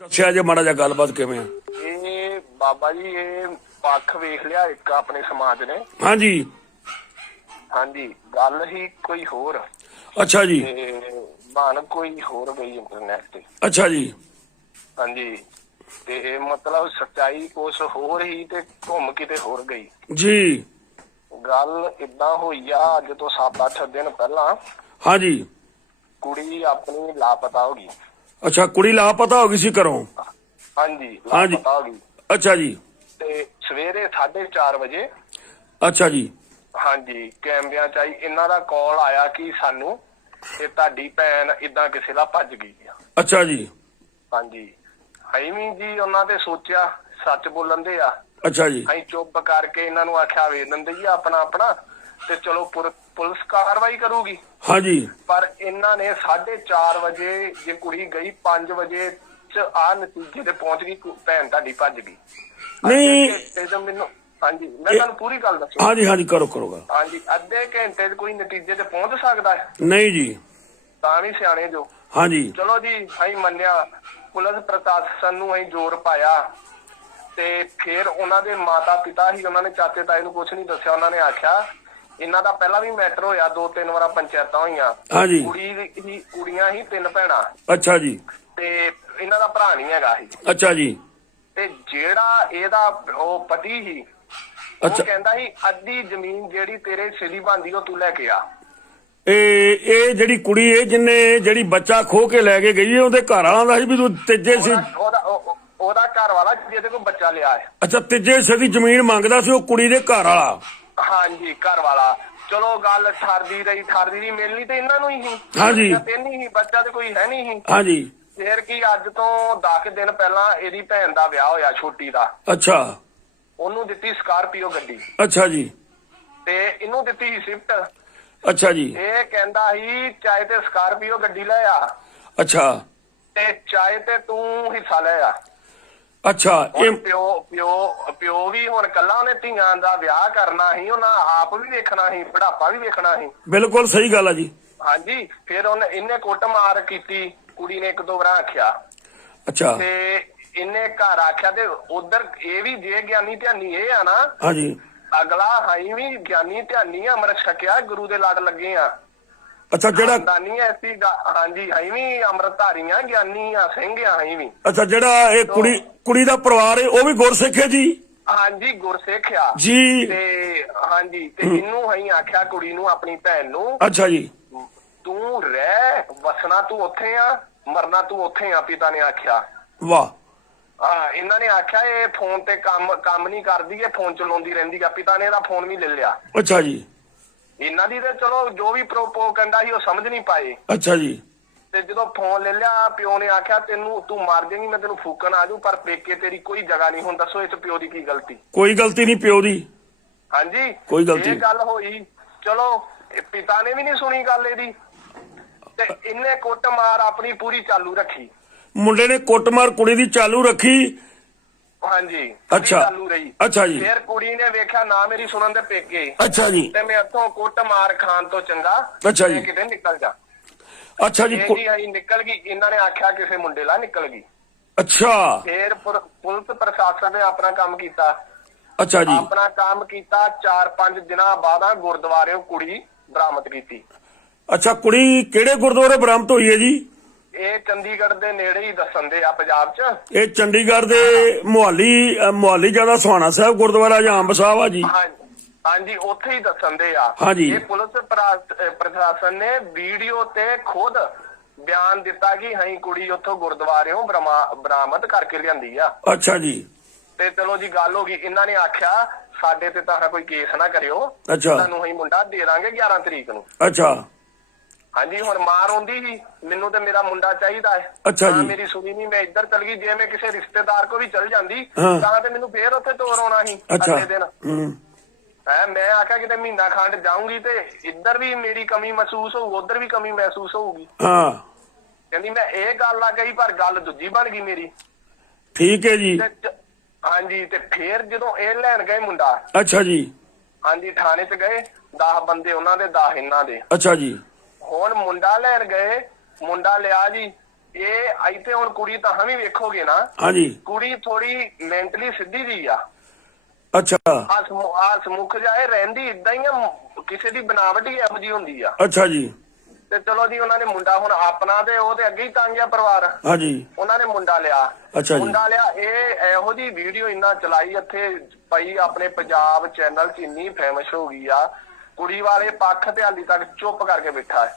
ਦੱਸਿਆ ਜੇ ਮਾੜਾ ਜਿਹਾ ਗੱਲਬਾਤ ਕਿਵੇਂ ਆ? ਇਹ ਬਾਬਾ ਜੀ ਇਹ ਪੱਖ ਵੇਖ ਲਿਆ ਇੱਕ ਆਪਣੇ ਸਮਾਜ ਨੇ। ਹਾਂਜੀ। ਹਾਂਜੀ ਗੱਲ ਹੀ ਕੋਈ ਹੋਰ। ਅੱਛਾ ਜੀ। ਤੇ ਬਣ ਕੋਈ ਹੋਰ ਗਈ ਇੰਟਰਨੈਟ ਤੇ। ਅੱਛਾ ਜੀ। ਹਾਂਜੀ। ਤੇ ਇਹ ਮਤਲਬ ਸੱਚਾਈ ਕੁਛ ਹੋਰ ਹੀ ਤੇ ਘੁੰਮ ਕਿਤੇ ਹੋਰ ਗਈ। ਜੀ। ਗੱਲ ਇਦਾਂ ਹੋਈ ਆ ਅੱਜ ਤੋਂ 7-8 ਦਿਨ ਪਹਿਲਾਂ ਹਾਂਜੀ। ਕੁੜੀ ਆਪਣੀ ਲਾਪਤਾ ਹੋ ਗਈ। ਅੱਛਾ ਕੁੜੀ ਲਾਪਤਾ ਹੋ ਗਈ ਸੀ ਘਰੋਂ? ਹਾਂਜੀ ਹਾਂਜੀ। ਲਾਪਤਾ ਹੋ ਗਈ। ਅੱਛਾ ਜੀ। ਤੇ ਸਵੇਰੇ 4:30 ਵਜੇ ਅੱਛਾ ਜੀ। ਹਾਂਜੀ ਕੈਮਰਿਆਂ ਚ ਆਈ। ਇਹਨਾਂ ਦਾ ਕਾਲ ਆਇਆ ਕਿ ਸਾਨੂੰ ਇਹ ਤੁਹਾਡੀ ਭੈਣ ਇਦਾਂ ਕਿਸੇ ਦਾ ਭੱਜ ਗਈ ਆ। ਅੱਛਾ ਜੀ। ਹਾਂਜੀ। ਹਾਈਵੀਂ ਜੀ ਉਹਨਾਂ ਤੇ ਸੋਚਿਆ ਸੱਚ ਬੋਲਣ ਦੇ ਆ। ਅੱਛਾ ਜੀ। ਅਸੀਂ ਚੁੱਪ ਕਰਕੇ ਇਹਨਾਂ ਨੂੰ ਆਖਿਆ ਵੇ ਦਿੰਦੇ ਜੀ ਆਪਣਾ ਆਪਣਾ ਤੇ ਚਲੋ ਪੁਰ- ਪੁਲਿਸ ਕਾਰਵਾਈ ਕਰੂਗੀ। ਹਾਂਜੀ। ਪਰ ਇਹਨਾਂ ਨੇ 4:30 ਵਜੇ ਜੇ ਕੁੜੀ ਗਈ 5 ਵਜੇ ਚ ਆ ਨਤੀਜੇ ਤੇ ਪਹੁੰਚ ਗਈ ਭੈਣ ਤੁਹਾਡੀ ਭੱਜ ਗਈ। ਨਹੀਂ। 'ਚ ਮੈਨੂੰ ਹਾਂਜੀ ਮੈਂ ਤੁਹਾਨੂੰ ਪੂਰੀ ਗੱਲ ਦੱਸੂ। ਹਾਂਜੀ ਹਾਂਜੀ ਕਰੋ ਕਰੋਗਾ ਹਾਂਜੀ ਅੱਧੇ ਘੰਟੇ 'ਚ ਕੋਈ ਨਤੀਜੇ ਤੇ ਪਹੁੰਚ ਸਕਦਾ ਹੈ? ਨਹੀਂ ਜੀ। ਤਾਂ ਵੀ ਸਿਆਣੇ ਜੋ। ਹਾਂਜੀ। ਚਲੋ ਜੀ ਅਸੀਂ ਮੰਨਿਆ ਪੁਲਿਸ ਪ੍ਰਸ਼ਾਸਨ ਨੂੰ ਅਸੀਂ ਜ਼ੋਰ ਪਾਇਆ ਤੇ ਫਿਰ ਉਹਨਾਂ ਦੇ ਮਾਤਾ ਪਿਤਾ ਹੀ ਉਹਨਾਂ ਨੇ ਚਾਚੇ ਤਾਏ ਨੂੰ ਕੁਝ ਨਹੀਂ ਦੱਸਿਆ ਉਹਨਾਂ ਨੇ ਆਖਿਆ ਇਹਨਾਂ ਦਾ ਪਹਿਲਾਂ ਵੀ ਮੈਟਰ ਹੋਇਆ ਦੋ ਤਿੰਨ ਵਾਰਾਂ ਪੰਚਾਇਤਾਂ ਹੋਈਆਂ। ਹਾਂਜੀ। ਕੁੜੀ ਹੀ ਕੁੜੀਆਂ ਹੀ ਤਿੰਨ ਭੈਣਾਂ। ਅੱਛਾ ਜੀ। ਤੇ ਇਹਨਾਂ ਦਾ ਭਰਾ ਨਹੀਂ ਹੈਗਾ ਸੀ ਅੱਛਾ ਜੀ। ਤੇ ਜਿਹੜਾ ਇਹਦਾ ਉਹ ਪਤੀ ਸੀ ਉਹ ਅੱਛਾ। ਕਹਿੰਦਾ ਸੀ ਅੱਧੀ ਜ਼ਮੀਨ ਜਿਹੜੀ ਤੇਰੇ ਸਿਰੀ ਬੰਦੀ ਉਹ ਤੂੰ ਲੈ ਕੇ ਆ। ਇਹ ਇਹ ਜਿਹੜੀ ਕੁੜੀ ਹੈ ਜਿੰਨੇ ਜਿਹੜੀ ਬੱਚਾ ਖੋ ਕੇ ਲੈ ਕੇ ਗਈ ਹੈ ਉਹਦੇ ਘਰ ਵਾਲਾ ਦਾ ਸੀ ਵੀ ਤੂੰ ਤੀਜੇ ਸੀ ਉਹਦਾ ਉਹਦਾ ਉਹ- ਉਹ- ਉਹਦਾ ਘਰ ਵਾਲਾ ਜਿਹਦੇ ਕੋਲ ਬੱਚਾ ਲਿਆ ਹੈ। ਅੱਛਾ ਤੀਜੇ ਸੇ ਦੀ ਜ਼ਮੀਨ ਮੰਗਦਾ ਸੀ ਉਹ ਕੁੜੀ ਦੇ ਘਰ ਵਾਲਾ। ਹਾਂਜੀ ਘਰ ਵਾਲਾ ਚਲੋ ਗੱਲ ਠਰਦੀ ਰਹੀ ਠਰਦੀ ਰਹੀ ਮਿਲਣੀ ਤੇ ਇਹਨਾਂ ਨੂੰ ਹੀ ਸੀ। ਹਾਂਜੀ। ਤੇ ਨਹੀਂ ਸੀ ਬੱਚਾ ਤੇ ਕੋਈ ਹੈ ਨਹੀਂ ਸੀ। ਹਾਂਜੀ। ਫੇਰ ਕੀ ਅੱਜ ਤੋਂ 10 ਦਿਨ ਪਹਿਲਾਂ ਇਹਦੀ ਭੈਣ ਦਾ ਵਿਆਹ ਹੋਇਆ ਛੋਟੀ ਦਾ। ਅੱਛਾ। ਉਹਨੂੰ ਦਿੱਤੀ ਸਕਾਰਪੀਓ ਗੱਡੀ। ਅੱਛਾ ਜੀ। ਤੇ ਇਹਨੂੰ ਦਿੱਤੀ ਸੀ ਸਵਿਫਟ। ਅੱਛਾ ਜੀ। ਇਹ ਕਹਿੰਦਾ ਸੀ ਚਾਹੇ ਤੇ ਸਕਾਰਪੀਓ ਗੱਡੀ ਲੈ ਆ। ਅੱਛਾ। ਤੇ ਚਾਹੇ ਤੇ ਤੂੰ ਹਿੱਸਾ ਲੈ ਆ। ਅੱਛਾ ਹੁਣ ਇਹ ਪਿਓ ਪਿਓ ਪਿਓ ਵੀ ਹੁਣ ਕੱਲਾ ਉਹਨੇ ਧੀਆਂ ਦਾ ਵਿਆਹ ਕਰਨਾ ਸੀ ਉਹਨਾਂ ਆਪ ਵੀ ਵੇਖਣਾ ਸੀ ਬੁਢਾਪਾ ਵੀ ਵੇਖਣਾ ਸੀ। ਬਿਲਕੁਲ ਸਹੀ ਗੱਲ ਆ ਜੀ। ਹਾਂਜੀ ਫਿਰ ਉਹਨੇ ਇਹਨੇ ਕੁੱਟ ਮਾਰ ਕੀਤੀ ਕੁੜੀ ਨੇ ਇੱਕ ਦੋ ਵਾਰ ਆਖਿਆ। ਅੱਛਾ। ਤੇ ਇਹਨੇ ਘਰ ਆਖਿਆ ਤੇ ਉਧਰ ਇਹ ਵੀ ਜੇ ਗਿਆਨੀ ਧਿਆਨੀ ਇਹ ਆ ਨਾ ਹਾਂਜੀ। ਅਗਲਾ ਹਾਈ ਵੀ ਗਿਆਨੀ ਧਿਆਨੀ ਆ ਅੰਮ੍ਰਿਤ ਛਕਿਆ ਗੁਰੂ ਦੇ ਲੜ ਲੱਗੇ ਆ। ਅੱਛਾ ਜਿਹੜਾ ਖਾਨਦਾਨੀ ਐਸੀ ਗਾ- ਹਾਂਜੀ ਹਾਈ ਵੀ ਅੰਮ੍ਰਿਤਧਾਰੀ ਆ ਗਿਆਨੀ ਆ ਸਿੰਘ ਆ ਹਾਈ ਵੀ। ਅੱਛਾ ਜਿਹੜਾ ਇਹ ਕੁੜੀ ਕੁੜੀ ਦਾ ਪਰਿਵਾਰ ਹੈ ਉਹ ਵੀ ਗੁਰਸਿੱਖ ਹੈ ਜੀ? ਹਾਂਜੀ ਗੁਰਸਿੱਖ ਆ। ਜੀ। ਤੇ ਹਾਂਜੀ ਤੇ ਇਹਨੂੰ ਅਸੀਂ ਆਖਿਆ ਕੁੜੀ ਨੂੰ ਆਪਣੀ ਭੈਣ ਨੂੰ ਅੱਛਾ ਜੀ। ਤੂੰ ਰਹਿ ਵਸਣਾ ਤੂੰ ਉੱਥੇ ਆ ਮਰਨਾ ਤੂੰ ਉੱਥੇ ਆ ਪਿਤਾ ਨੇ ਆਖਿਆ। ਵਾਹ। ਹਾਂ ਇਹਨਾਂ ਨੇ ਆਖਿਆ ਇਹ ਫੋਨ ਤੇ ਕੰਮ ਕੰਮ ਨਹੀਂ ਕਰਦੀ ਇਹ ਫੋਨ ਚਲਾਉਂਦੀ ਰਹਿੰਦੀ ਆ ਪਿਤਾ ਨੇ ਇਹਦਾ ਫੋਨ ਵੀ ਲੈ ਲਿਆ। ਅੱਛਾ ਜੀ। ਇਹਨਾਂ ਦੀ ਤੇ ਚਲੋ ਜੋ ਵੀ ਪ੍ਰੋਪੋਗੈਂਡਾ ਸੀ ਉਹ ਸਮਝ ਨਹੀਂ ਪਾਏ। ਅੱਛਾ ਜੀ। ਤੇ ਜਦੋਂ ਫੋਨ ਲੈ ਲਿਆ ਪਿਓ ਨੇ ਆਖਿਆ ਤੈਨੂੰ ਤੂੰ ਮਰ ਜਾਏਂਗੀ ਮੈਂ ਤੈਨੂੰ ਫੂਕਣ ਆ ਜਾਊ ਪਰ ਪੇਕੇ ਤੇਰੀ ਕੋਈ ਜਗ੍ਹਾ ਨਹੀਂ ਹੁਣ ਦੱਸੋ ਇਸ ਪਿਓ ਦੀ ਕੀ ਗਲਤੀ? ਕੋਈ ਗਲਤੀ ਨਹੀਂ ਪਿਓ ਦੀ। ਹਾਂਜੀ? ਕੋਈ ਗਲਤੀ ਇਹ ਨਹੀਂ। ਗੱਲ ਹੋਈ। ਚਲੋ ਇਹ ਪਿਤਾ ਨੇ ਵੀ ਨਹੀਂ ਸੁਣੀ ਗੱਲ ਇਹਦੀ। ਤੇ ਇਹਨੇ ਕੁੱਟ ਮਾਰ ਆਪਣੀ ਪੂਰੀ ਚਾਲੂ ਰੱਖੀ। ਮੁੰਡੇ ਨੇ ਕੁੱਟਮਾਰ ਕੁੜੀ ਦੀ ਚਾਲੂ ਰੱਖੀ। ਹਾਂਜੀ। ਅੱਛਾ। ਚਾਲੂ ਰਹੀ। ਅੱਛਾ ਜੀ। ਫਿਰ ਕੁੜੀ ਨੇ ਵੇਖਿਆ ਨਾ ਮੇਰੀ ਸੁਣਨ ਦੇ ਪੇਕੇ। ਅੱਛਾ ਜੀ। ਤੇ ਮੈਂ ਇੱਥੋਂ ਕੁੱਟ ਮਾਰ ਖਾਣ ਤੋਂ ਚੰਗਾ ਅੱਛਾ ਜੀ। ਮੈਂ ਕਿਤੇ ਨਿਕਲ ਜਾ। ਅੱਛਾ ਜੀ ਇਹ ਕੁ- ਜੀ ਅਸੀਂ ਨਿਕਲ ਗਈ ਇਹਨਾਂ ਨੇ ਆਖਿਆ ਕਿਸੇ ਮੁੰਡੇ ਲਾ ਨਿਕਲ ਗਈ। ਅੱਛਾ। ਫਿਰ ਪੁਰ- ਪੁਲਿਸ ਪ੍ਰਸ਼ਾਸਨ ਨੇ ਆਪਣਾ ਕੰਮ ਕੀਤਾ। ਅੱਛਾ ਜੀ। ਆਪਣਾ ਕੰਮ ਕੀਤਾ 4-5 ਦਿਨਾਂ ਬਾਅਦ ਗੁਰਦੁਆਰਿਓਂ ਕੁੜੀ ਬਰਾਮਦ ਕੀਤੀ। ਅੱਛਾ ਕੁੜੀ ਕਿਹੜੇ ਗੁਰਦੁਆਰੇ ਬਰਾਮਦ ਹੋਈ ਹੈ ਜੀ? ਇਹ ਚੰਡੀਗੜ੍ਹ ਦੇ ਨੇੜੇ ਹੀ ਦੱਸਣ ਦੇ ਆ ਪੰਜਾਬ 'ਚ? ਇਹ ਚੰਡੀਗੜ੍ਹ ਦੇ ਮੁਹਾਲੀ ਮੁਹਾਲੀ ਜ਼ਿਆਦਾ ਸੁਹਾਣਾ ਸਾਹਿਬ ਗੁਰਦੁਆਰਾ ਜਾਂ ਅੰਬ ਸਾਹਿਬ ਆ ਜੀ। ਹਾਂਜੀ ਉੱਥੇ ਹੀ ਦੱਸਣ ਦੇ ਆ। ਇਹ ਪੁਲਿਸ ਪ੍ਰਸ਼ਾਸਨ ਨੇ ਵੀਡੀਓ ਤੇ ਖੁਦ ਬਿਆਨ ਦਿੱਤਾ ਕਿ ਅਸੀਂ ਕੁੜੀ ਉੱਥੋਂ ਗੁਰਦੁਆਰਿਓਂ ਬਰਮਾ- ਬਰਾਮਦ ਕਰਕੇ ਲਿਆਂਦੀ ਆ। ਅੱਛਾ ਜੀ। ਤੇ ਚਲੋ ਜੀ ਗੱਲ ਹੋ ਗਈ। ਇਹਨਾਂ ਨੇ ਆਖਿਆ ਸਾਡੇ ਤੇ ਤਾਂ ਕੋਈ ਕੇਸ ਨਾ ਕਰਿਓ। ਅੱਛਾ। ਤੁਹਾਨੂੰ ਅਸੀਂ ਮੁੰਡਾ ਦੇ ਦਾਂਗੇ 11 ਤਰੀਕ ਨੂੰ। ਅੱਛਾ। ਹਾਂਜੀ ਹੁਣ ਮਾਰ ਆਉਂਦੀ ਸੀ। ਮੈਨੂੰ ਤੇ ਮੇਰਾ ਮੁੰਡਾ ਚਾਹੀਦਾ ਹੈ। ਅੱਛਾ ਜੀ। ਮੇਰੀ ਸੁਣੀ ਨਹੀਂ ਮੈਂ ਇੱਧਰ ਚਲ ਗਈ। ਜੇ ਮੈਂ ਕਿਸੇ ਰਿਸ਼ਤੇਦਾਰ ਕੋ ਵੀ ਚਲ ਜਾਂਦੀ ਹਾਂ। ਤਾਂ ਤੇ ਮੈਨੂੰ ਫੇਰ ਉੱਥੇ ਤੋਰ ਆਉਣਾ ਸੀ ਅੱਛਾ। ਅਗਲੇ ਦਿਨ। ਹੂੰ। ਹੈ ਮੈਂ ਆਖਿਆ ਕਿਤੇ ਮਹੀਨਾ ਖੰਡ ਜਾਊਂਗੀ ਤੇ ਇੱਧਰ ਵੀ ਮੇਰੀ ਕਮੀ ਮਹਿਸੂਸ ਹੋਊ ਉੱਧਰ ਵੀ ਕਮੀ ਮਹਿਸੂਸ ਹੋਊਗੀ। ਹਾਂ। ਕਹਿੰਦੀ ਮੈਂ ਇਹ ਗੱਲ ਆ ਗਈ ਪਰ ਗੱਲ ਦੂਜੀ ਬਣ ਗਈ ਮੇਰੀ। ਠੀਕ ਹੈ ਜੀ। ਤੇ ਚ- ਹਾਂਜੀ ਤੇ ਫੇਰ ਜਦੋਂ ਇਹ ਲੈਣ ਗਏ ਮੁੰਡਾ ਅੱਛਾ ਜੀ। ਹਾਂਜੀ ਥਾਣੇ 'ਚ ਗਏ 10 ਬੰਦੇ ਉਹਨਾਂ ਦੇ 10 ਇਹਨਾਂ ਦੇ। ਅੱਛਾ ਜੀ। ਹੁਣ ਮੁੰਡਾ ਲੈਣ ਗਏ ਮੁੰਡਾ ਲਿਆ ਜੀ। ਇਹ ਇੱਥੇ ਹੁਣ ਕੁੜੀ ਤਾਂ ਵੀ ਵੇਖੋਗੇ ਨਾ। ਹਾਂਜੀ। ਕੁੜੀ ਥੋੜੀ ਮੈਂਟਲੀ ਸਿੱਧੀ ਜੀ ਆ। ਅੱਛਾ। ਹਸ ਹਸ ਮੁਖ ਜਾਏ ਰਹਿੰਦੀ ਇਦਾਂ ਹੀ ਆ ਕਿਸੇ ਦੀ ਬਣਾਵਟ ਹੀ ਇਹੋ ਜੀ ਹੁੰਦੀ ਆ। ਅੱਛਾ ਜੀ। ਤੇ ਚਲੋ ਜੀ ਉਹਨਾਂ ਨੇ ਮੁੰਡਾ ਹੁਣ ਆਪਣਾ ਤੇ ਉਹ ਤੇ ਅੱਗੇ ਹੀ ਤੰਗ ਆ ਪਰਿਵਾਰ। ਹਾਂਜੀ। ਉਹਨਾਂ ਨੇ ਮੁੰਡਾ ਲਿਆ। ਅੱਛਾ ਜੀ। ਮੁੰਡਾ ਲਿਆ ਇਹ ਇਹੋ ਜੀ ਵੀਡੀਓ ਇੰਨਾ ਚਲਾਈ ਇੱਥੇ ਪਈ ਆਪਣੇ ਪੰਜਾਬ ਚੈਨਲ 'ਚ ਇੰਨੀ ਫੇਮਸ ਹੋ ਗਈ ਆ। ਕੁੜੀ ਵਾਲੇ ਪੱਖ ਤੇ ਹਾਲੀ ਤੱਕ ਚੁੱਪ ਕਰਕੇ ਬੈਠਾ ਹੈ।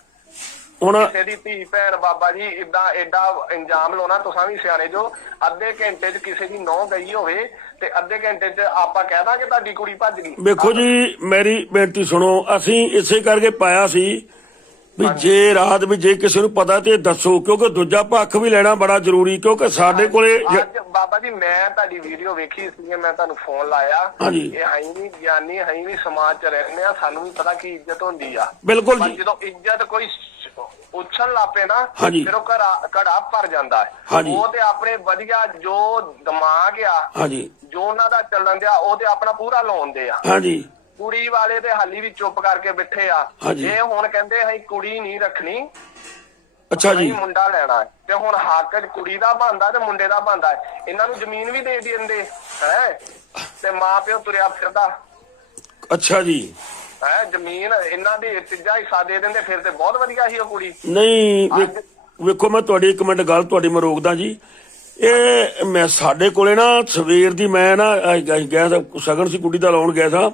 ਹੁਣ ਕਿਸੇ ਦੀ ਧੀ ਭੈਣ ਬਾਬਾ ਜੀ ਇਦਾਂ ਐਡਾ ਇੰਜਾਮ ਲਾਉਣਾ ਤੁਸੀਂ ਵੀ ਸਿਆਣੇ ਜੋ ਅੱਧੇ ਘੰਟੇ 'ਚ ਕਿਸੇ ਦੀ ਨੌ ਗਈ ਹੋਵੇ ਤੇ ਅੱਧੇ ਘੰਟੇ 'ਚ ਆਪਾਂ ਕਹਿ ਦਾਂਗੇ ਤੁਹਾਡੀ ਕੁੜੀ ਭੱਜ ਗਈ। ਵੇਖੋ ਜੀ ਮੇਰੀ ਬੇਨਤੀ ਸੁਣੋ ਅਸੀਂ ਇਸੇ ਕਰਕੇ ਪਾਇਆ ਸੀ ਵੀ ਜੇ ਰਾਤ ਵੀ ਜੇ ਕਿਸੇ ਨੂੰ ਪਤਾ ਤੇ ਦੱਸੋ ਕਿਉਂਕਿ ਦੂਜਾ ਪੱਖ ਵੀ ਲੈਣਾ ਬੜਾ ਜ਼ਰੂਰੀ ਕਿਉਂਕਿ ਸਾਡੇ ਕੋਲੇ ਅੱਜ ਬਾਬਾ ਜੀ ਮੈਂ ਤੁਹਾਡੀ ਵੀਡੀਓ ਵੇਖੀ ਸੀ ਮੈਂ ਤੁਹਾਨੂੰ ਫੋਨ ਲਾਇਆ। ਹਾਂਜੀ। ਇਹ ਹੈ ਵੀ ਗਿਆਨੀ ਹੈ ਵੀ ਸਮਾਜ ਚ ਰਹਿੰਦੇ ਆ ਸਾਨੂੰ ਵੀ ਪਤਾ ਕੀ ਇੱਜ਼ਤ ਹੁੰਦੀ ਆ। ਬਿਲਕੁਲ ਪਰ ਜੀ ਜਦੋਂ ਇੱਜ਼ਤ ਕੋਈ ਉਛਲ ਲਾਪੇ ਨਾ ਹਾਂਜੀ। ਫਿਰ ਉਹ ਘੜਾ ਘੜਾ ਭਰ ਜਾਂਦਾ ਹੈ। ਹਾਂਜੀ। ਉਹ ਤੇ ਆਪਣੇ ਵਧੀਆ ਜੋ ਦਿਮਾਗ ਆ ਹਾਂਜੀ। ਜੋ ਉਹਨਾਂ ਦਾ ਚੱਲਣ ਦਿਆ ਉਹ ਤੇ ਆਪਣਾ ਪੂਰਾ ਲਾਉਂਦੇ ਆ। ਹਾਂਜੀ। ਕੁੜੀ ਵਾਲੇ ਤੇ ਹਾਲੀ ਵੀ ਚੁੱਪ ਕਰਕੇ ਬੈਠੇ ਆ। ਹਾਂਜੀ। ਇਹ ਹੁਣ ਕਹਿੰਦੇ ਅਸੀਂ ਕੁੜੀ ਨਹੀਂ ਰੱਖਣੀ। ਅੱਛਾ ਜੀ। ਅਸੀਂ ਮੁੰਡਾ ਲੈਣਾ ਹੈ। ਤੇ ਹੁਣ ਹੱਕ ਕੁੜੀ ਦਾ ਬਣਦਾ ਤੇ ਮੁੰਡੇ ਦਾ ਬਣਦਾ ਹੈ। ਇਹਨਾਂ ਨੂੰ ਜ਼ਮੀਨ ਵੀ ਦੇ ਦਿੰਦੇ ਹੈ? ਤੇ ਮਾਂ ਪਿਓ ਤੁਰਿਆ ਫਿਰਦਾ। ਅੱਛਾ ਜੀ। ਹੈ? ਜ਼ਮੀਨ ਇਹਨਾਂ ਦੀ ਤੀਜਾ ਹਿੱਸਾ ਦੇ ਦਿੰਦੇ ਫਿਰ ਤੇ ਬਹੁਤ ਵਧੀਆ ਸੀ ਉਹ ਕੁੜੀ। ਨਹੀਂ ਵੇ- ਵੇਖੋ ਮੈਂ ਤੁਹਾਡੀ ਇੱਕ ਮਿੰਟ ਗੱਲ ਤੁਹਾਡੀ ਮੈਂ ਰੋਕਦਾ ਜੀ। ਇਹ ਮੈਂ ਸਾਡੇ ਕੋਲੇ ਨਾ ਸਵੇਰ ਦੀ ਮੈਂ ਨਾ ਅਹ ਗਿਆ ਸਗਨ ਸੀ ਕੁੜੀ ਦਾ ਲਾਉਣ ਗਿਆ ਸਾਂ।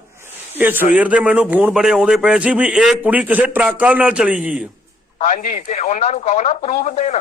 ਇਹ ਸਵੇਰ ਦੇ ਮੈਨੂੰ ਫੋਨ ਬੜੇ ਆਉਂਦੇ ਪਏ ਸੀ ਵੀ ਇਹ ਕੁੜੀ ਕਿਸੇ ਟਰੱਕ ਵਾਲੇ ਨਾਲ ਚਲੀ ਗਈ ਹੈ। ਹਾਂਜੀ, ਤੇ ਉਹਨਾਂ ਨੂੰ ਕਹੋ ਨਾ ਪ੍ਰੂਫ ਦੇਣ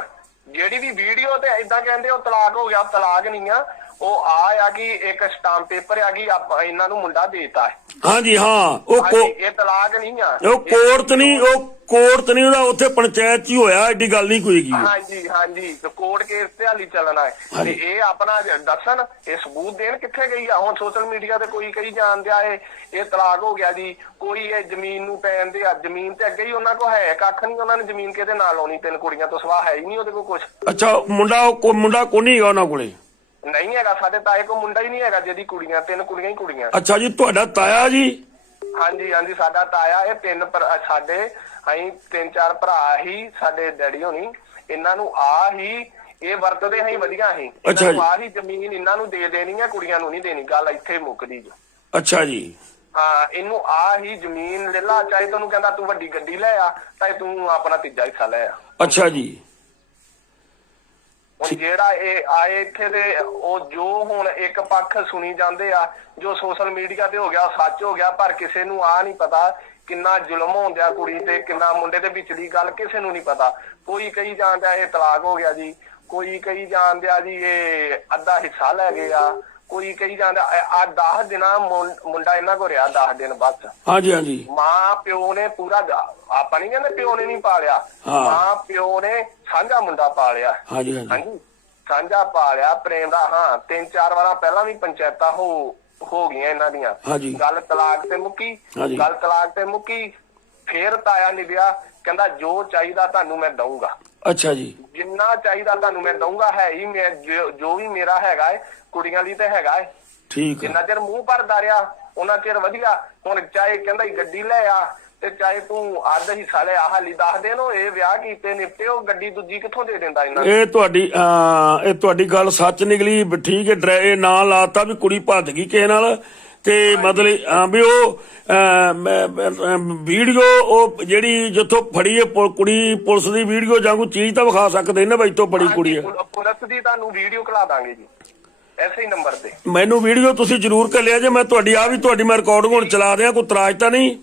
ਜਿਹੜੀ ਵੀ ਵੀਡੀਓ ਤੇ ਇਦਾਂ ਕਹਿੰਦੇ ਉਹ ਤਲਾਕ ਹੋ ਗਿਆ, ਤਲਾਕ ਨਹੀਂ ਆ ਉਹ ਆ ਆ ਕਿ ਇੱਕ ਸਟਾਂਪ ਪੇਪਰ ਆ ਕਿ ਆਪਾਂ ਇਹਨਾਂ ਨੂੰ ਮੁੰਡਾ ਦੇਤਾ। ਹੈ ਹਾਂਜੀ ਹਾਂ ਉਹ ਕੋ- ਇਹ ਤਲਾਕ ਨਹੀਂ ਆ। ਉਹ ਕੋਰਟ ਨਹੀਂ ਉਹ ਕੋਰਟ ਨਹੀਂ ਉਹਦਾ ਉੱਥੇ ਪੰਚਾਇਤ 'ਚ ਹੀ ਹੋਇਆ ਐਡੀ ਗੱਲ ਨਹੀਂ ਕੋਈ ਗਈ ਹਾਂਜੀ ਹਾਂਜੀ ਤੇ ਕੋਰਟ ਕੇਸ ਤੇ ਹਾਲੀ ਚੱਲਣਾ ਹੈ। ਤੇ ਹਾਂਜੀ। ਇਹ ਆਪਣਾ ਜ- ਦੱਸਣ ਇਹ ਸਬੂਤ ਦੇਣ ਕਿੱਥੇ ਗਈ ਆ? ਹੁਣ ਸੋਸ਼ਲ ਮੀਡੀਆ ਤੇ ਕੋਈ ਕਹੀ ਜਾਣ ਦਿਆ ਇਹ ਇਹ ਤਲਾਕ ਹੋ ਗਿਆ ਜੀ। ਕੋਈ ਇਹ ਜ਼ਮੀਨ ਨੂੰ ਪੈਣ ਦੇ ਆ ਜ਼ਮੀਨ ਤੇ ਅੱਗੇ ਹੀ ਉਹਨਾਂ ਕੋ ਹੈ ਕੱਖ ਨਹੀਂ ਉਹਨਾਂ ਨੇ ਜ਼ਮੀਨ ਕਿਹਦੇ ਨਾਲ ਲਾਉਣੀ? ਤਿੰਨ ਕੁੜੀਆਂ ਤੋਂ ਸਵਾ ਹੈ ਹੀ ਨਹੀਂ ਉਹਦੇ ਕੋਲ ਕੁਝ ਅੱਛਾ ਮੁੰਡਾ ਕੋ ਮੁੰਡਾ ਕੋ ਨਹੀਂ ਹੈਗਾ ਉਹਨਾਂ ਕੋਲੇ? ਨਹੀਂ ਹੈਗਾ ਸਾਡੇ ਤਾਏ ਕੋ ਮੁੰਡਾ ਹੀ ਨਹੀਂ ਹੈਗਾ ਜਿਹਦੀ ਕੁੜੀਆਂ ਤਿੰਨ ਕੁੜੀਆਂ ਹੀ ਕੁੜੀਆਂ। ਅੱਛਾ ਜੀ ਤੁਹਾਡਾ ਤਾਇਆ ਜੀ? ਹਾਂਜੀ ਹਾਂਜੀ ਸਾਡਾ ਤਾਇਆ ਇਹ ਤਿੰਨ ਭਰਾ- ਸਾਡੇ ਅਸੀਂ ਤਿੰਨ ਚਾਰ ਭਰਾ ਹੀ ਸਾਡੇ ਡੈਡੀ ਹੋਣੀ ਇਹਨਾਂ ਨੂੰ ਆ ਹੀ ਇਹ ਵਰਤਦੇ ਅਸੀਂ ਵਧੀਆ ਹੀ। ਅੱਛਾ ਇਹਨਾਂ ਜੀ। ਨੂੰ ਆ ਹੀ ਜ਼ਮੀਨ ਇਹਨਾਂ ਨੂੰ ਦੇ ਦੇਣੀ ਆ ਕੁੜੀਆਂ ਨੂੰ ਨਹੀਂ ਦੇਣੀ ਗੱਲ ਇੱਥੇ ਮੁੱਕਦੀ ਜੀ। ਅੱਛਾ ਜੀ। ਹਾਂ ਇਹਨੂੰ ਆ ਹੀ ਜ਼ਮੀਨ ਲੈ ਲਾ ਚਾਹੇ ਤੈਨੂੰ ਕਹਿੰਦਾ ਤੂੰ ਵੱਡੀ ਗੱਡੀ ਲੈ ਆ ਚਾਹੇ ਤੂੰ ਆਪਣਾ ਤੀਜਾ ਹਿੱਸਾ ਲੈ ਆ। ਅੱਛਾ ਜੀ। ਹੁਣ ਜਿਹੜਾ ਇਹ ਆਏ ਇੱਥੇ ਦੇ ਉਹ ਜੋ ਹੁਣ ਇੱਕ ਪੱਖ ਸੁਣੀ ਜਾਂਦੇ ਆ ਜੋ ਸੋਸ਼ਲ ਮੀਡੀਆ ਤੇ ਹੋ ਗਿਆ ਸੱਚ ਹੋ ਗਿਆ ਪਰ ਕਿਸੇ ਨੂੰ ਆ ਨਹੀਂ ਪਤਾ ਕਿੰਨਾ ਜ਼ੁਲਮ ਹੁੰਦਿਆ ਕੁੜੀ ਤੇ ਕਿੰਨਾ ਮੁੰਡੇ ਦੇ ਵਿਚਲੀ ਗੱਲ ਕਿਸੇ ਨੂੰ ਨਹੀਂ ਪਤਾ। ਕੋਈ ਕਹੀ ਜਾਂਦਾ ਇਹ ਤਲਾਕ ਹੋ ਗਿਆ ਜੀ ਕੋਈ ਕਹੀ ਜਾਂਦਿਆ ਜੀ ਇਹ ਅੱਧਾ ਹਿੱਸਾ ਲੈ ਗਏ ਆ। ਕੋਈ ਕਹੀ ਜਾਂਦਾ ਆ 10 ਦਿਨਾਂ ਮੁੰ- ਮੁੰਡਾ ਇਹਨਾਂ ਕੋ ਰਿਹਾ 10 ਦਿਨ ਬਸ। ਹਾਂਜੀ ਹਾਂਜੀ। ਮਾਂ ਪਿਓ ਨੇ ਪੂਰਾ ਆਪਾਂ ਨਹੀਂ ਕਹਿੰਦੇ ਪਿਓ ਨੇ ਨਹੀਂ ਪਾਲਿਆ। ਹਾਂ। ਮਾਂ ਪਿਓ ਨੇ ਸਾਂਝਾ ਮੁੰਡਾ ਪਾਲਿਆ। ਹਾਂਜੀ ਹਾਂਜੀ। ਹਾਂਜੀ। ਸਾਂਝਾ ਪਾਲਿਆ ਪ੍ਰੇਮ ਦਾ ਹਾਂ ਤਿੰਨ ਚਾਰ ਵਾਰਾਂ ਪਹਿਲਾਂ ਵੀ ਪੰਚਾਇਤਾਂ ਹੋ ਹੋ ਗਈਆਂ ਇਹਨਾਂ ਦੀਆਂ। ਹਾਂਜੀ। ਗੱਲ ਤਲਾਕ ਤੇ ਮੁੱਕੀ ਹਾਂਜੀ। ਗੱਲ ਤਲਾਕ ਤੇ ਮੁੱਕੀ ਫੇਰ ਤਾਇਆ ਨਿਭਿਆ ਕਹਿੰਦਾ ਜੋ ਚਾਹੀਦਾ ਤੁਹਾਨੂੰ ਮੈਂ ਦਊਂਗਾ। ਅੱਛਾ ਜੀ। ਜਿੰਨਾ ਚਾਹੀਦਾ ਤੁਹਾਨੂੰ ਮੈਂ ਦਊਂਗਾ ਹੈ ਹੀ ਮੈਂ ਜੋ- ਜੋ ਵੀ ਮੇਰਾ ਹੈਗਾ ਏ ਕੁੜੀਆਂ ਲਈ ਤੇ ਹੈਗਾ ਏ ਠੀਕ ਹੈ ਜਿੰਨਾ ਚਿਰ ਮੂੰਹ ਭਰਦਾ ਰਿਹਾ ਉਹਨਾਂ ਚਿਰ ਵਧੀਆ। ਹੁਣ ਚਾਹੇ ਕਹਿੰਦਾ ਈ ਗੱਡੀ ਲੈ ਆ ਤੇ ਚਾਹੇ ਤੂੰ ਅੱਧ ਹਿੱਸਾ ਲੈ ਆ ਹਾਲੀ ਦੱਸ ਦੇ ਨੋ ਇਹ ਵਿਆਹ ਕੀਤੇ ਨਿਪਟੇ ਉਹ ਗੱਡੀ ਦੂਜੀ ਕਿੱਥੋਂ ਦੇ ਦਿੰਦਾ ਇਹਨਾਂ ਨੂੰ? ਇਹ ਤੁਹਾਡੀ ਅਹ, ਇਹ ਤੁਹਾਡੀ ਗੱਲ ਸੱਚ ਨਿਕਲੀ ਵੀ ਠੀਕ ਹੈ ਡਰਾ- ਇਹ ਨਾਂ ਲਾਤਾ ਵੀ ਕੁੜੀ ਭੱਜ ਗਈ ਕਿਸੇ ਨਾਲ। ਤੇ ਮਤਲਬ ਵੀ ਉਹ ਵੀਡੀਓ ਉਹ ਜਿਹੜੀ ਜਿੱਥੋਂ ਫੜੀ ਹੈ ਪੁ- ਕੁੜੀ ਪੁਲਿਸ ਦੀ ਵੀਡੀਓ ਜਾਂ ਕੋਈ ਚੀਜ਼ ਤਾਂ ਵਿਖਾ ਸਕਦੇ ਨੇ ਬਈ ਤੋਂ ਫੜੀ ਕੁੜੀ ਹੈ? ਪੁਲਿਸ ਦੀ ਤੁਹਾਨੂੰ ਵੀਡੀਓ ਖਲਾ ਦਾਂਗੇ ਜੀ। ਐਸੇ ਹੀ ਨੰਬਰ ਤੇ। ਮੈਨੂੰ ਵੀਡੀਓ ਤੁਸੀਂ ਜ਼ਰੂਰ ਕੱਲਿਆ ਜੇ ਮੈਂ ਤੁਹਾਡੀ ਆ ਵੀ ਤੁਹਾਡੀ ਮੈਂ ਰਿਕਾਰਡਿੰਗ ਹੁਣ ਚਲਾ ਦਿਆਂ ਕੋਈ ਇਤਰਾਜ਼ ਤਾਂ ਨਹੀਂ?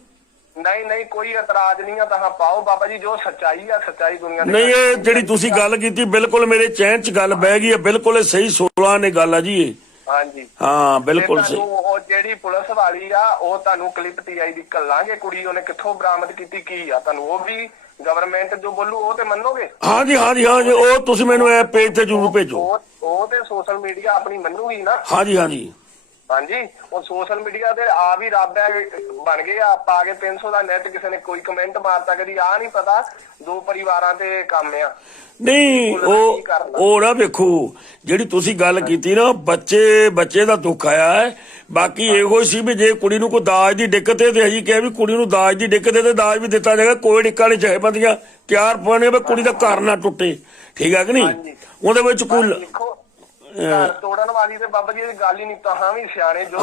ਨਹੀਂ ਨਹੀਂ ਕੋਈ ਇਤਰਾਜ਼ ਨਹੀਂ ਆ ਤਾਂ ਪਾਓ ਬਾਬਾ ਜੀ ਜੋ ਸੱਚਾਈ ਆ ਸੱਚਾਈ ਦੁਨੀਆ ਦੇ ਨਹੀਂ ਇਹ ਜਿਹੜੀ ਤੁਸੀਂ ਗੱਲ ਕੀਤੀ ਬਿਲਕੁਲ ਮੇਰੇ ਚੈਨ 'ਚ ਗੱਲ ਬਹਿ ਗਈ ਹੈ ਬਿਲਕੁਲ ਇਹ ਸਹੀ 16 ਨੇ ਗੱਲ ਆ ਜੀ ਇਹ। ਹਾਂਜੀ। ਹਾਂ ਬਿਲਕੁਲ ਸਹੀ ਤੁਹਾਨੂੰ ਉਹ ਜਿਹੜੀ ਪੁਲਿਸ ਵਾਲੀ ਆ ਉਹ ਤੁਹਾਨੂੰ ਕਲਿੱਪ ਟੀਆਈ ਦੀ ਕੱਲਾਂਗੇ ਕੁੜੀ ਉਹਨੇ ਕਿੱਥੋਂ ਬਰਾਮਦ ਕੀਤੀ ਕੀ ਆ? ਤੁਹਾਨੂੰ ਉਹ ਵੀ ਗਵਰਨਮੈਂਟ ਜੋ ਬੋਲੂ ਉਹ ਤੇ ਮੰਨੋਗੇ? ਹਾਂਜੀ ਹਾਂਜੀ ਹਾਂਜੀ ਉਹ ਤੁਸੀਂ ਮੈਨੂੰ ਇਹ ਪੇਜ ਤੇ ਜ਼ਰੂਰ ਭੇਜੋ। ਉਹ ਉਹ ਤੇ ਸੋਸ਼ਲ ਮੀਡੀਆ ਆਪਣੀ ਮੰਨੂਗੀ ਨਾ। ਹਾਂਜੀ ਹਾਂਜੀ। ਹਾਂਜੀ ਉਹ ਸੋਸ਼ਲ ਮੀਡੀਆ ਤੇ ਆ ਵੀ ਰੱਬ ਹੈ ਬਣ ਗਏ ਆ ਪਾ ਕੇ 300 ਦਾ ਨੈਟ ਕਿਸੇ ਨੇ ਕੋਈ ਕਮੈਂਟ ਮਾਰਤਾ ਕਦੀ ਆ ਨਹੀਂ ਪਤਾ ਦੋ ਪਰਿਵਾਰਾਂ ਤੇ ਕੰਮ ਆ। ਨਹੀਂ ਉਹ ਉਹ ਨਾ ਵੇਖੋ ਜਿਹੜੀ ਤੁਸੀਂ ਗੱਲ ਕੀਤੀ ਨਾ ਬੱਚੇ ਬੱਚੇ ਦਾ ਦੁੱਖ ਆਇਆ ਹੈ। ਬਾਕੀ ਇਹੋ ਹੀ ਸੀ ਵੀ ਜੇ ਕੁੜੀ ਨੂੰ ਕੋਈ ਦਾਜ ਦੀ ਦਿੱਕਤ ਹੈ ਤੇ ਅਸੀਂ ਕਿਹਾ ਵੀ ਕੁੜੀ ਨੂੰ ਦਾਜ ਦੀ ਦਿੱਕਤ ਹੈ ਤੇ ਦਾਜ ਵੀ ਦਿੱਤਾ ਜਾਏਗਾ ਕੋਈ ਡਿੱਕਾ ਨਹੀਂ ਚਾਹੇ ਬੰਦੀਆਂ ਤਿਆਰ ਪਾਣੇ ਵੀ ਕੁੜੀ ਦਾ ਘਰ ਨਾ ਟੁੱਟੇ। ਠੀਕ ਹੈ ਕਿ ਨਹੀਂ। ਉਹਦੇ ਵਿੱਚ ਦੇਖੋ ਘਰ ਤੋੜਨ ਵਾਲੀ ਤੇ ਬਾਬਾ ਜੀ ਦੀ ਗੱਲ ਹੀ ਨਹੀਂ ਤਾਂ ਵੀ ਸਿਆਣੇ ਜੋ।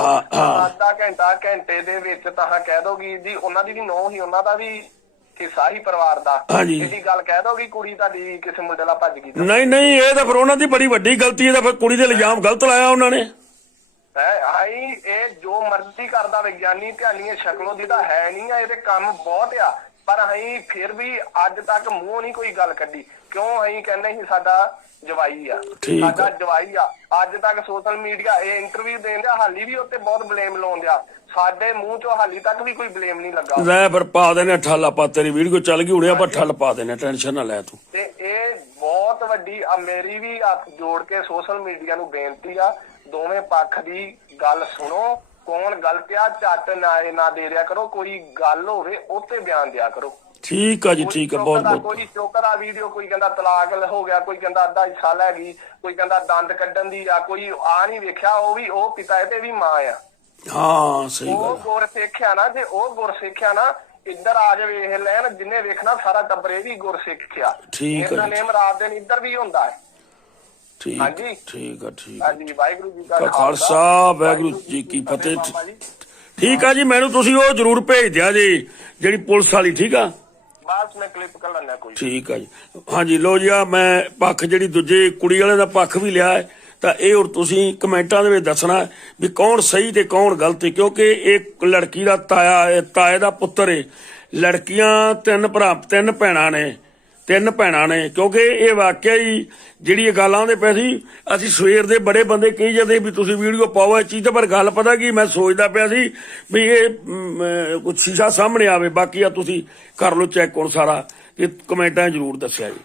ਅੱਧਾ ਘੰਟਾ ਘੰਟੇ ਦੇ ਵਿੱਚ ਤਾਂ ਕਹਿ ਦੋਗੀ ਜੀ ਉਹਨਾਂ ਦੀ ਵੀ ਨੋ ਹੀ ਉਹਨਾਂ ਦਾ ਵੀ ਹਿੱਸਾ ਹੀ ਪਰਿਵਾਰ ਦਾ। ਇਹਦੀ ਗੱਲ ਕਹਿ ਦੋਗੀ ਕੁੜੀ ਤੁਹਾਡੀ ਕਿਸੇ ਮੁੰਡੇ ਨਾਲ ਭੱਜ ਗਈ ਨਹੀਂ ਨਹੀਂ ਇਹ ਤਾਂ ਫਿਰ ਉਹਨਾਂ ਦੀ ਬੜੀ ਵੱਡੀ ਗਲਤੀ ਹੈ ਤਾਂ ਫਿਰ ਕੁੜੀ ਦੇ ਇਲਜ਼ਾਮ ਗਲਤ ਲਾਇਆ ਉਹਨਾਂ ਨੇ ਹੈ ਆਈ ਇਹ ਜੋ ਮਰਜ਼ੀ ਕਰਦਾ ਵਿਗਿਆਨੀ ਧਿਆਨੀ ਸ਼ਕਲੋਂ ਜਿਹਦਾ ਹੈ ਨਹੀਂ ਆ ਇਹਦੇ ਕੰਮ ਬਹੁਤ ਆ ਪਰ ਅਸੀਂ ਫਿਰ ਵੀ ਅੱਜ ਤੱਕ ਮੂੰਹ ਨਹੀਂ ਕੋਈ ਗੱਲ ਕੱਢੀ। ਕਿਉਂ ਅਸੀਂ ਕਹਿੰਦੇ ਸੀ ਸਾਡਾ ਜਵਾਈ ਆ? ਠੀਕ ਆ। ਸਾਡਾ ਜਵਾਈ ਆ। ਅੱਜ ਤੱਕ ਸੋਸ਼ਲ ਮੀਡੀਆ ਇਹ ਇੰਟਰਵਿਊ ਦੇਣ ਦਾ ਹਾਲੀ ਵੀ ਉੱਤੇ ਬਹੁਤ ਬਲੇਮ ਲਾਉਂਦਿਆ ਸਾਡੇ ਮੂੰਹ ਚੋਂ ਹਾਲੀ ਤੱਕ ਵੀ ਕੋਈ ਬਲੇਮ ਨਹੀਂ ਲੱਗਾ। ਲੈ ਫਿਰ ਪਾ ਦੇਣੇ ਠੱਲ ਆਪਾਂ ਤੇਰੀ ਵੀਡੀਓ ਚੱਲ ਗਈ ਹੁਣੇ ਆਪਾਂ ਠੱਲ ਪਾ ਦੇਣੇ ਟੈਨਸ਼ਨ ਨਾ ਲੈ ਤੂੰ। ਤੇ ਇਹ ਬਹੁਤ ਵੱਡੀ ਆ ਮੇਰੀ ਵੀ ਹੱਥ ਜੋੜ ਕੇ ਸੋਸ਼ਲ ਮੀਡੀਆ ਨੂੰ ਬੇਨਤੀ ਆ ਦੋਵੇਂ ਪੱਖ ਦੀ ਗੱਲ ਸੁਣੋ। ਕੌਣ ਗਲਤ ਆ ਚੱਟ ਨਾ ਇਹ ਨਾ ਦੇ ਰਿਆ ਕਰੋ ਕੋਈ ਗੱਲ ਹੋਵੇ ਉੱਤੇ ਬਿਆਨ ਦਿਆ ਕਰੋ। ਠੀਕ ਆ ਜੀ ਠੀਕ ਆ ਬਹੁਤ ਬਹੁਤ ਕੋਈ ਚੋਕਰਾ ਵੀਡੀਓ ਕੋਈ ਕਹਿੰਦਾ ਤਲਾਕ ਹੋ ਗਿਆ ਕੋਈ ਕਹਿੰਦਾ ਅੱਧਾ ਹਿੱਸਾ ਲੈ ਗਈ ਕੋਈ ਕਹਿੰਦਾ ਦੰਦ ਕੱਢਣ ਦੀ ਆ ਕੋਈ ਆ ਨਹੀਂ ਵੇਖਿਆ ਉਹ ਵੀ ਉਹ ਪਿਤਾ ਹੈ ਤੇ ਵੀ ਮਾਂ ਆ। ਹਾਂ ਸਹੀ ਉਹ ਗੱਲ ਗੁਰ ਸਿੱਖਿਆ ਨਾ ਜੇ ਉਹ ਗੁਰ ਸਿੱਖਿਆ ਨਾ ਇੱਧਰ ਆ ਜਾਵੇ ਲੈਣ ਜਿੰਨੇ ਵੇਖਣਾ ਸਾਰਾ ਟੱਬਰ ਇਹ ਵੀ ਗੁਰ ਸਿੱਖਿਆ ਠੀਕ ਹੈ ਇਹਦਾ ਜੀ। ਨੇਮ ਰਾਤ ਦਿਨ ਇੱਧਰ ਵੀ ਹੁੰਦਾ ਹੈ। ਠੀਕ ਹਾਂਜੀ। ਠੀਕ ਆ ਠੀਕ ਹਾਂਜੀ ਵਾਹਿਗੁਰੂ ਜੀ ਕਾ ਖਾਲਸਾ। ਵਾਹਿਗੁਰੂ ਜੀ ਕੀ ਫਤਿਹ। ਠੀਕ ਆ ਜੀ ਮੈਨੂੰ ਤੁਸੀਂ ਉਹ ਜਰੂਰ ਭੇਜ ਦਿਆ ਜੀ ਜਿਹੜੀ ਪੁਲਿਸ ਵਾਲੀ ਠੀਕ ਆ? ਬਸ ਮੈਂ ਕਲਿੱਪ ਕਰ ਲੈਣਾ ਕੋਈ ਠੀਕ ਆ ਜੀ। ਹਾਂਜੀ ਲੋ ਜੀ ਆ ਮੈਂ ਪੱਖ ਜਿਹੜੀ ਦੂਜੇ ਕੁੜੀ ਵਾਲੇ ਦਾ ਪੱਖ ਵੀ ਲਿਆ ਹੈ ਤਾਂ ਇਹ ਹੁਣ ਤੁਸੀਂ ਕਮੈਂਟਾਂ ਦੇ ਵਿੱਚ ਦੱਸਣਾ ਵੀ ਕੌਣ ਸਹੀ ਤੇ ਕੌਣ ਗਲਤ ਹੈ ਕਿਉਂਕਿ ਇਹ ਲੜਕੀ ਦਾ ਤਾਇਆ ਹੈ ਤਾਏ ਦਾ ਪੁੱਤਰ ਹੈ। ਲੜਕੀਆਂ ਤਿੰਨ ਭਰਾ ਤਿੰਨ ਭੈਣਾਂ ਨੇ। ਤਿੰਨ ਭੈਣਾਂ ਨੇ, ਕਿਉਂਕਿ ਇਹ ਵਾਕਿਆ ਹੀ ਜਿਹੜੀ ਇਹ ਗੱਲ ਆਉਂਦੇ ਪਏ ਸੀ, ਅਸੀਂ ਸਵੇਰ ਦੇ ਬੜੇ ਬੰਦੇ ਕਹੀ ਜਾਂਦੇ ਵੀ ਤੁਸੀਂ ਵੀਡੀਓ ਪਾਓ, ਇਹ ਚੀਜ਼ ਤੇ ਪਰ ਗੱਲ ਪਤਾ ਕੀ, ਮੈਂ ਸੋਚਦਾ ਪਿਆ ਸੀ ਵੀ ਇਹ ਕੁਝ ਸ਼ੀਸ਼ਾ ਸਾਹਮਣੇ ਆਵੇ, ਬਾਕੀ ਆ ਤੁਸੀਂ ਕਰ ਲਓ ਚੈੱਕ ਹੁਣ ਸਾਰਾ ਤੇ ਕਮੈਂਟਾਂ ਜ਼ਰੂਰ ਦੱਸਿਆ ਜੀ।